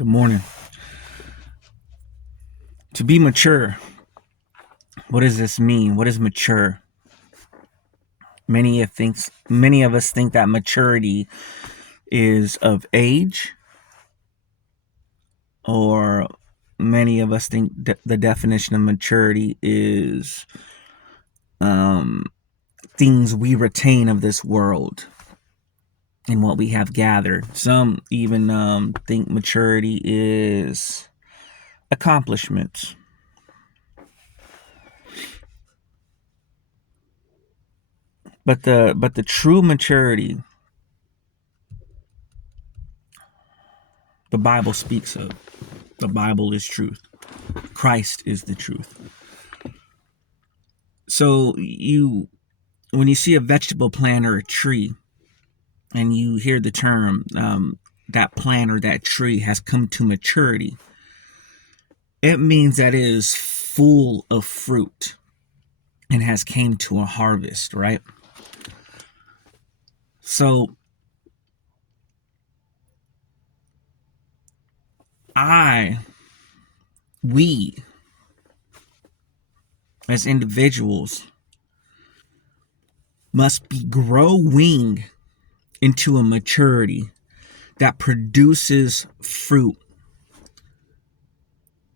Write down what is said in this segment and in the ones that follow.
Good morning. To be mature, what does this mean? What is mature? Many of us think that maturity is of age, or many of us think the definition of maturity is things we retain of this world and what we have gathered. Some even think maturity is accomplishments. But the true maturity the Bible speaks of. The Bible is truth. Christ is the truth. So when you see a vegetable plant or a tree, and you hear the term that plant or that tree has come to maturity, it means that it is full of fruit and has came to a harvest, right? So we as individuals must be growing into a maturity that produces fruit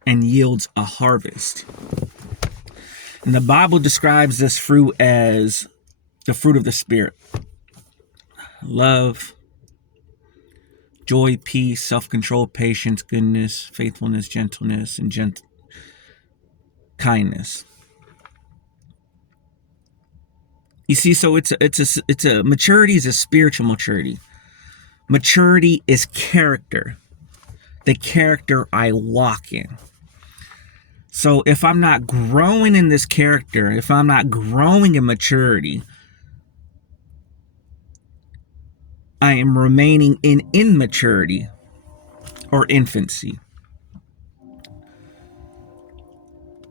and yields a harvest. And the Bible describes this fruit as the fruit of the Spirit: love, joy, peace, self-control, patience, goodness, faithfulness, gentleness, and kindness. You see, so it's a maturity is a spiritual maturity. Maturity is character, the character I walk in. So if I'm not growing in this character, if I'm not growing in maturity, I am remaining in immaturity or infancy.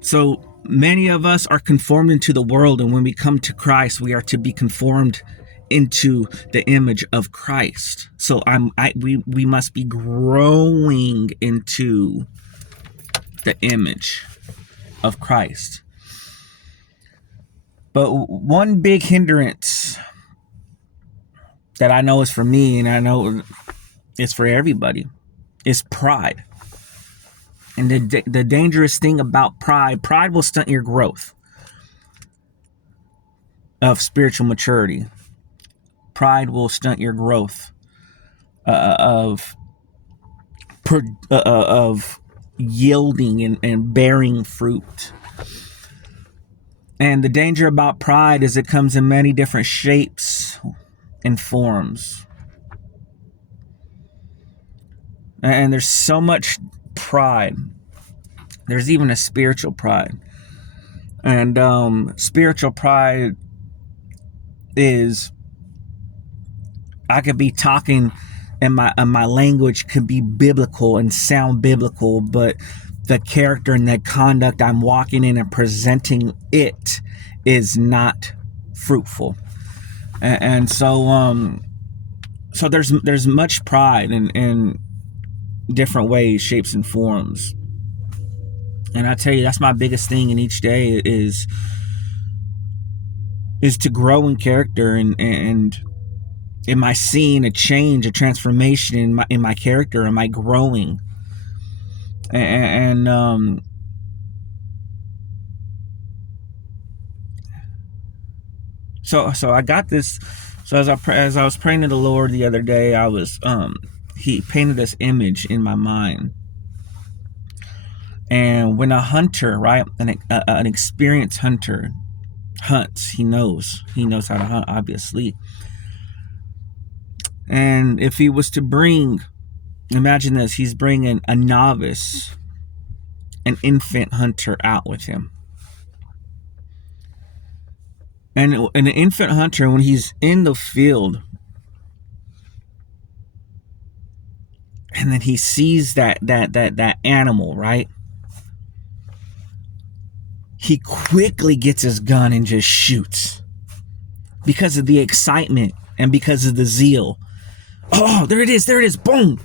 So many of us are conformed into the world, and when we come to Christ, we are to be conformed into the image of Christ. So we must be growing into the image of Christ. But one big hindrance that I know is for me, and I know it's for everybody, is pride. And the dangerous thing about pride will stunt your growth of spiritual maturity. Pride will stunt your growth of yielding and bearing fruit. And the danger about pride is it comes in many different shapes and forms. And there's so much pride. There's even a spiritual pride. And spiritual pride is, I could be talking and my language could be biblical and sound biblical, but the character and the conduct I'm walking in and presenting it is not fruitful. And so there's much pride in different ways, shapes, and forms. And I tell you, that's my biggest thing in each day is to grow in character and am I seeing a change, a transformation in my character? Am I growing? And so I got this. So as I was praying to the Lord the other day, I was He painted this image in my mind. And when a hunter, right, an experienced hunter hunts, he knows how to hunt, obviously. And if he was to imagine this, he's bringing a novice, an infant hunter out with him. And an infant hunter, when he's in the field, and then he sees that animal, right? He quickly gets his gun and just shoots because of the excitement and because of the zeal. Oh, there it is, boom.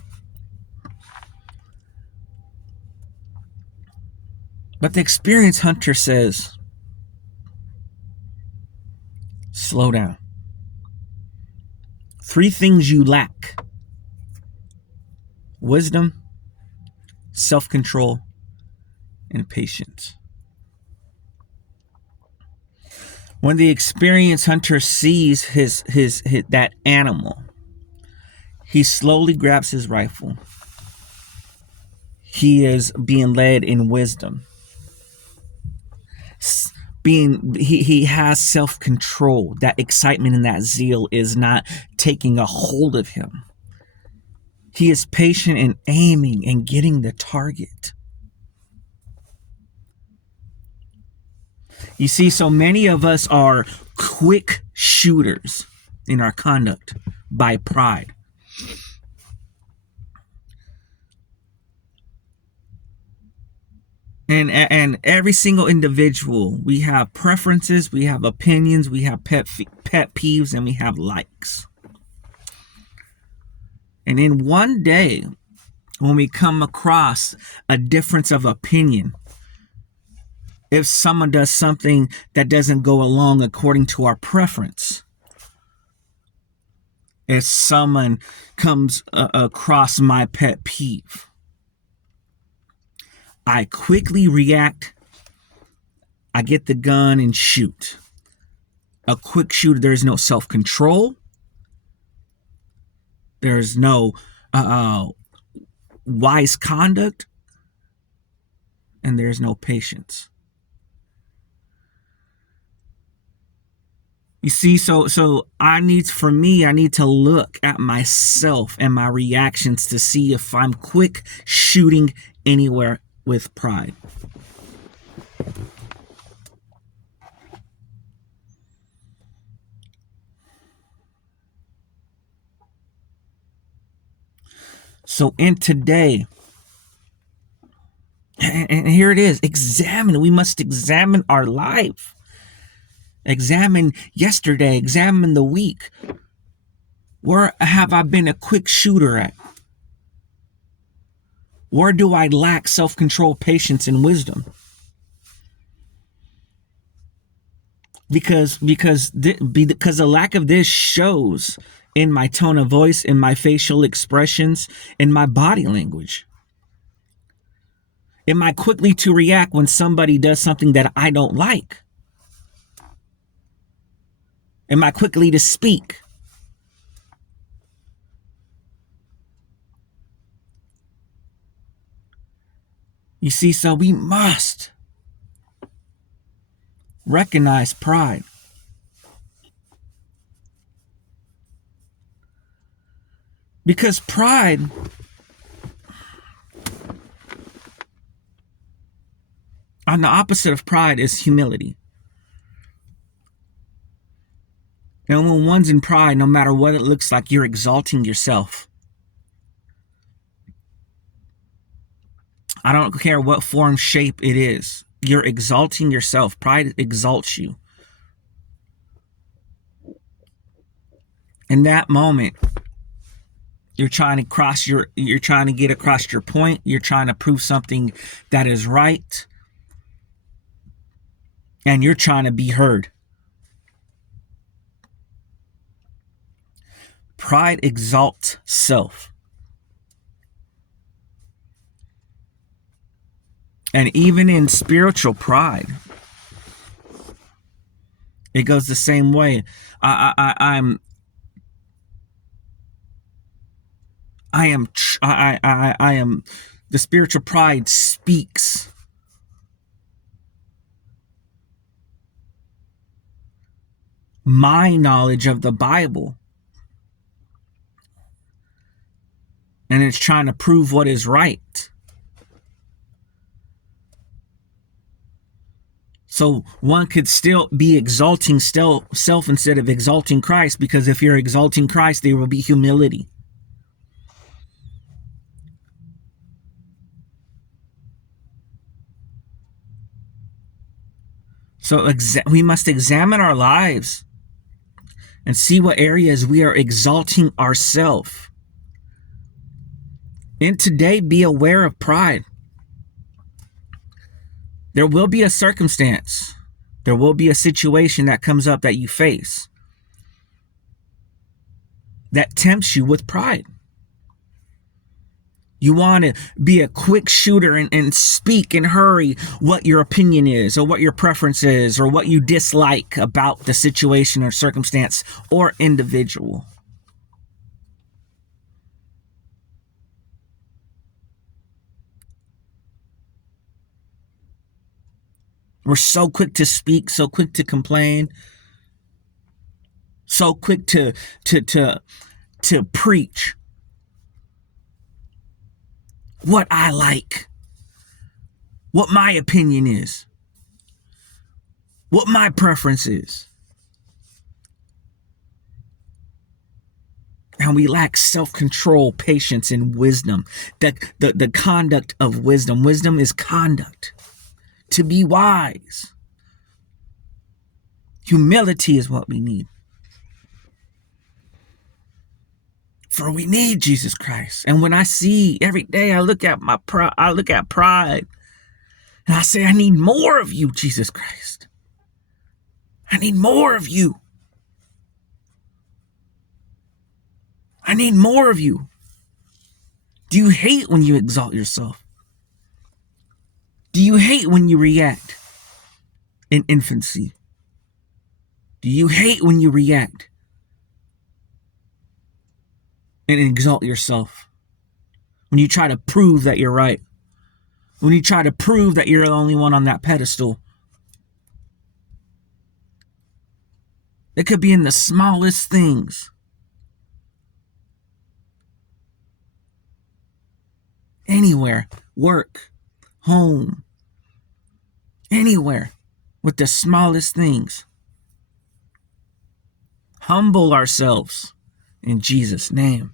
But the experienced hunter says, slow down. 3 things you lack: wisdom, self-control, and patience. When the experienced hunter sees his that animal, he slowly grabs his rifle. He is being led in wisdom. He has self-control. That excitement and that zeal is not taking a hold of him. He is patient in aiming and getting the target. You see, so many of us are quick shooters in our conduct by pride. And every single individual, we have preferences, we have opinions, we have pet peeves, and we have likes. And in one day, when we come across a difference of opinion, if someone does something that doesn't go along according to our preference, if someone comes across my pet peeve, I quickly react. I get the gun and shoot. A quick shooter, there's no self-control. There's no wise conduct. And there's no patience. You see, so I need to look at myself and my reactions to see if I'm quick shooting anywhere with pride. So in today, and here it is, we must examine our life. Examine yesterday, examine the week. Where have I been a quick shooter at? Where do I lack self-control, patience, and wisdom? Because the lack of this shows in my tone of voice, in my facial expressions, in my body language. Am I quickly to react when somebody does something that I don't like? Am I quickly to speak? You see, so we must recognize pride. Because pride on the opposite of pride is humility. And when one's in pride, no matter what it looks like, you're exalting yourself. I don't care what form, shape it is. You're exalting yourself. Pride exalts you. In that moment, you're trying to get across your point. You're trying to prove something that is right. And you're trying to be heard. Pride exalts self. And even in spiritual pride, it goes the same way. I am the spiritual pride speaks my knowledge of the Bible, and it's trying to prove what is right. So one could still be exalting self instead of exalting Christ, because if you're exalting Christ, there will be humility. So we must examine our lives and see what areas we are exalting ourselves. And today, be aware of pride. There will be a circumstance. There will be a situation that comes up that you face that tempts you with pride. You want to be a quick shooter and speak and hurry what your opinion is or what your preference is or what you dislike about the situation or circumstance or individual. We're so quick to speak, so quick to complain, so quick to preach what I like, what my opinion is, what my preference is. And we lack self-control, patience, and wisdom. The conduct of wisdom. Wisdom is conduct. To be wise. Humility is what we need. For we need Jesus Christ. And when I see every day, I look at pride, and I say, I need more of you, Jesus Christ. I need more of you. I need more of you. Do you hate when you exalt yourself? Do you hate when you react in infancy? Do you hate when you react and exalt yourself? When you try to prove that you're right? When you try to prove that you're the only one on that pedestal? It could be in the smallest things. Anywhere. Work. Home. Anywhere. With the smallest things. Humble ourselves in Jesus' name.